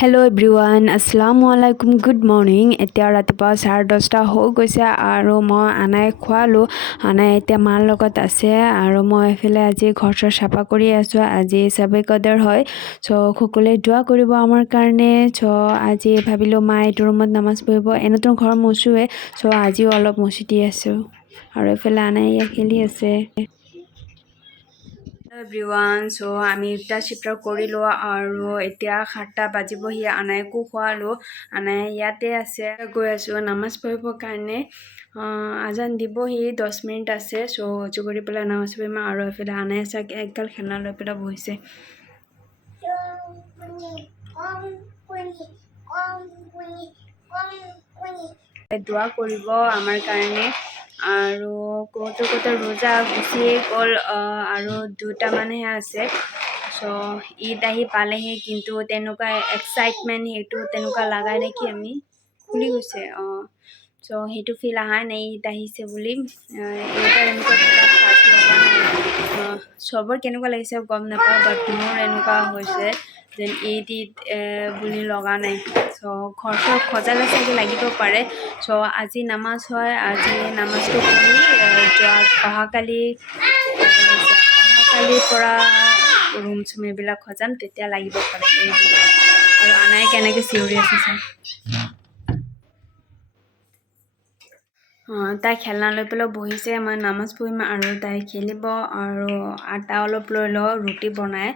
Hello' everyone আসসালামু আলাইকুম good morning. এতিয়া ৰাতিপুৱা 10:30 হৈ গৈছে আৰু মই আনাই খোৱালোঁ। আনাই এতিয়া মাৰ লগত আছে আৰু মই এইফালে আজি ঘৰ চৰ চাফা কৰি আছোঁ। আজি সবে কদৰ হয়, সকলোৱে দোৱা কৰিব আমাৰ কাৰণে। আজি ভাবিলোঁ মা এইটো ৰুমত নামাজ পঢ়িব, এনেতো ঘৰ মচোৱে, আজিও অলপ মচি দি আছোঁ। আৰু এইফালে আনাই ইয়াত খেলি আছে। এভৰিৱান, আমি ইফতাৰ চিফতাৰ কৰিলোঁ আৰু এতিয়া 7টা বাজিবহি। আনাইকো খোৱালোঁ, আনাই ইয়াতে আছে। গৈ আছোঁ নামাজ পঢ়িবৰ কাৰণে। আজান দিবহি 10 মিনিট আছে। অজু কৰি পেলাই নামাজ পঢ়িম। আৰু এইফালে আনাই চাগে একগাল খেলনা লৈ পেলাই বহিছে। দোৱা কৰিব আমাৰ কাৰণে। আৰু কত ৰোজা গুচিয়ে গ'ল আৰু 2টামানহে আছে। ঈদ আহি পালেহি, কিন্তু তেনেকুৱা এক্সাইটমেণ্ট সেইটো তেনেকুৱা লাগাই নেকি আমি খুলি গৈছে। সেইটো ফিল অহা নাই ঈদ আহিছে বুলি। এইবাৰ এনেকুৱা কিবা খাচ লগা নাই। চবৰ কেনেকুৱা লাগিছে গম নাপাওঁ, বাট মোৰ এনেকুৱা হৈছে যেন ঈদ বুলি লগা নাই। ঘৰ চৰ সজালে চাগে লাগিব পাৰে। আজি নামাজ হয়, আজি নামাজটো পঢ়ি অহাকালিৰ পৰা ৰুম চুম এইবিলাক সজাম, তেতিয়া লাগিব পাৰে। আৰু আনাই কেনেকৈ চিঞৰি আছে চাই। তাই খেলনা লৈ পেলাই বহিছে। মই নামাজ পঢ়িম আৰু তাই খেলিব। আৰু আটা অলপ লৈ লওঁ ৰুটি বনাই।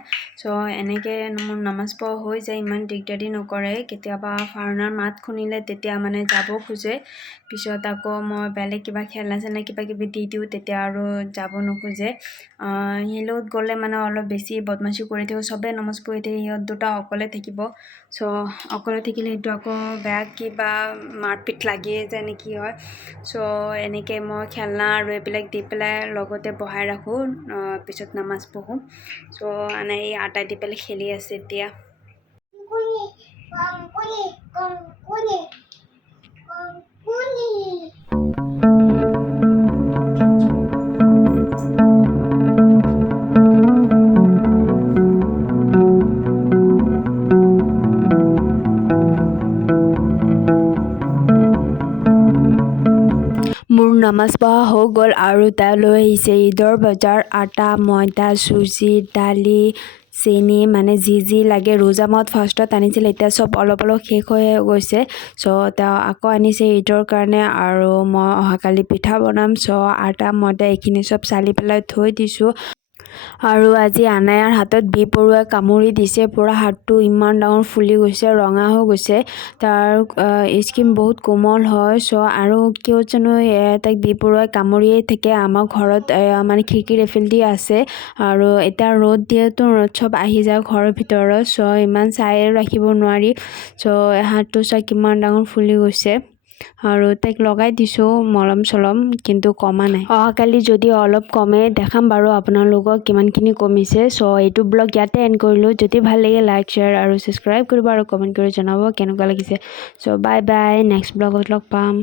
এনেকৈ মোৰ নামাজ পঢ়া হৈ যায়, ইমান দিগদাৰি নকৰে। কেতিয়াবা ফাৰণাৰ মাত শুনিলে তেতিয়া মানে যাব খোজে। পিছত আকৌ মই বেলেগ কিবা খেলনা চেলনা কিবা কিবি দি দিওঁ, তেতিয়া আৰু যাব নোখোজে। সিহঁত গ'লে মানে অলপ বেছি বদমাচি কৰি থাকিব। চবেই নামাজ পঢ়ি থাকে, সিহঁত দুটা অকলে থাকিব। অকলে থাকিলে সেইটো আকৌ বেয়া কিবা মাৰপিট লাগিয়ে যায় নেকি হয়। এনেকৈ মই খেলনা আৰু এইবিলাক দি পেলাই লগতে বহাই ৰাখোঁ, পিছত নামাজ পঢ়োঁ। আনাই এই আটা দি পেলাই খেলি আছে এতিয়া। মোৰ নামাজ পঢ়া হৈ গ'ল আৰু তাই লৈ আহিছে ঈদৰ বজাৰ, আটা, ময়দা, চুজি, দালি, চেনি, মানে যি লাগে। ৰোজা মাহত ফাৰ্ষ্টত আনিছিলে, এতিয়া চব অলপ অলপ শেষ হৈ গৈছে। তেওঁ আকৌ আনিছে ঈদৰ কাৰণে। আৰু মই অহাকালি পিঠা বনাম। আটা ময়দা এইখিনি চব চালি পেলাই থৈ দিছোঁ। আৰু আজি আনায়াৰ হাতত বি পৰুৱাই কামুৰি দিছে। পুৰা হাতটো ইমান ডাঙৰ ফুলি গৈছে, ৰঙা হৈ গৈছে। তাৰ স্কিন বহুত কোমল হয়। আৰু কিয় জানো তাইক বি পৰুৱাই কামুৰিয়ে থাকে। আমাৰ ঘৰত মানে খিৰিকীৰ এফালেদি আছে, আৰু এতিয়া ৰ'দ দিয়েতো ৰ'দ চব আহি যায় ঘৰৰ ভিতৰত। ইমান চাই ৰাখিব নোৱাৰি। হাতটো কিমান ডাঙৰ ফুলি গৈছে। আৰু তাইক লগাই দিছোঁ মলম চলম, কিন্তু কমা নাই। অহাকালি যদি অলপ কমে দেখাম বাৰু আপোনালোকক কিমানখিনি কমিছে। এইটো ব্লগ ইয়াতে এণ্ড কৰিলোঁ। যদি ভাল লাগে লাইক, শ্বেয়াৰ আৰু ছাবস্ক্ৰাইব কৰিব আৰু কমেণ্ট কৰি জনাব কেনেকুৱা লাগিছে। বাই বাই, নেক্সট ব্লগত লগ পাম।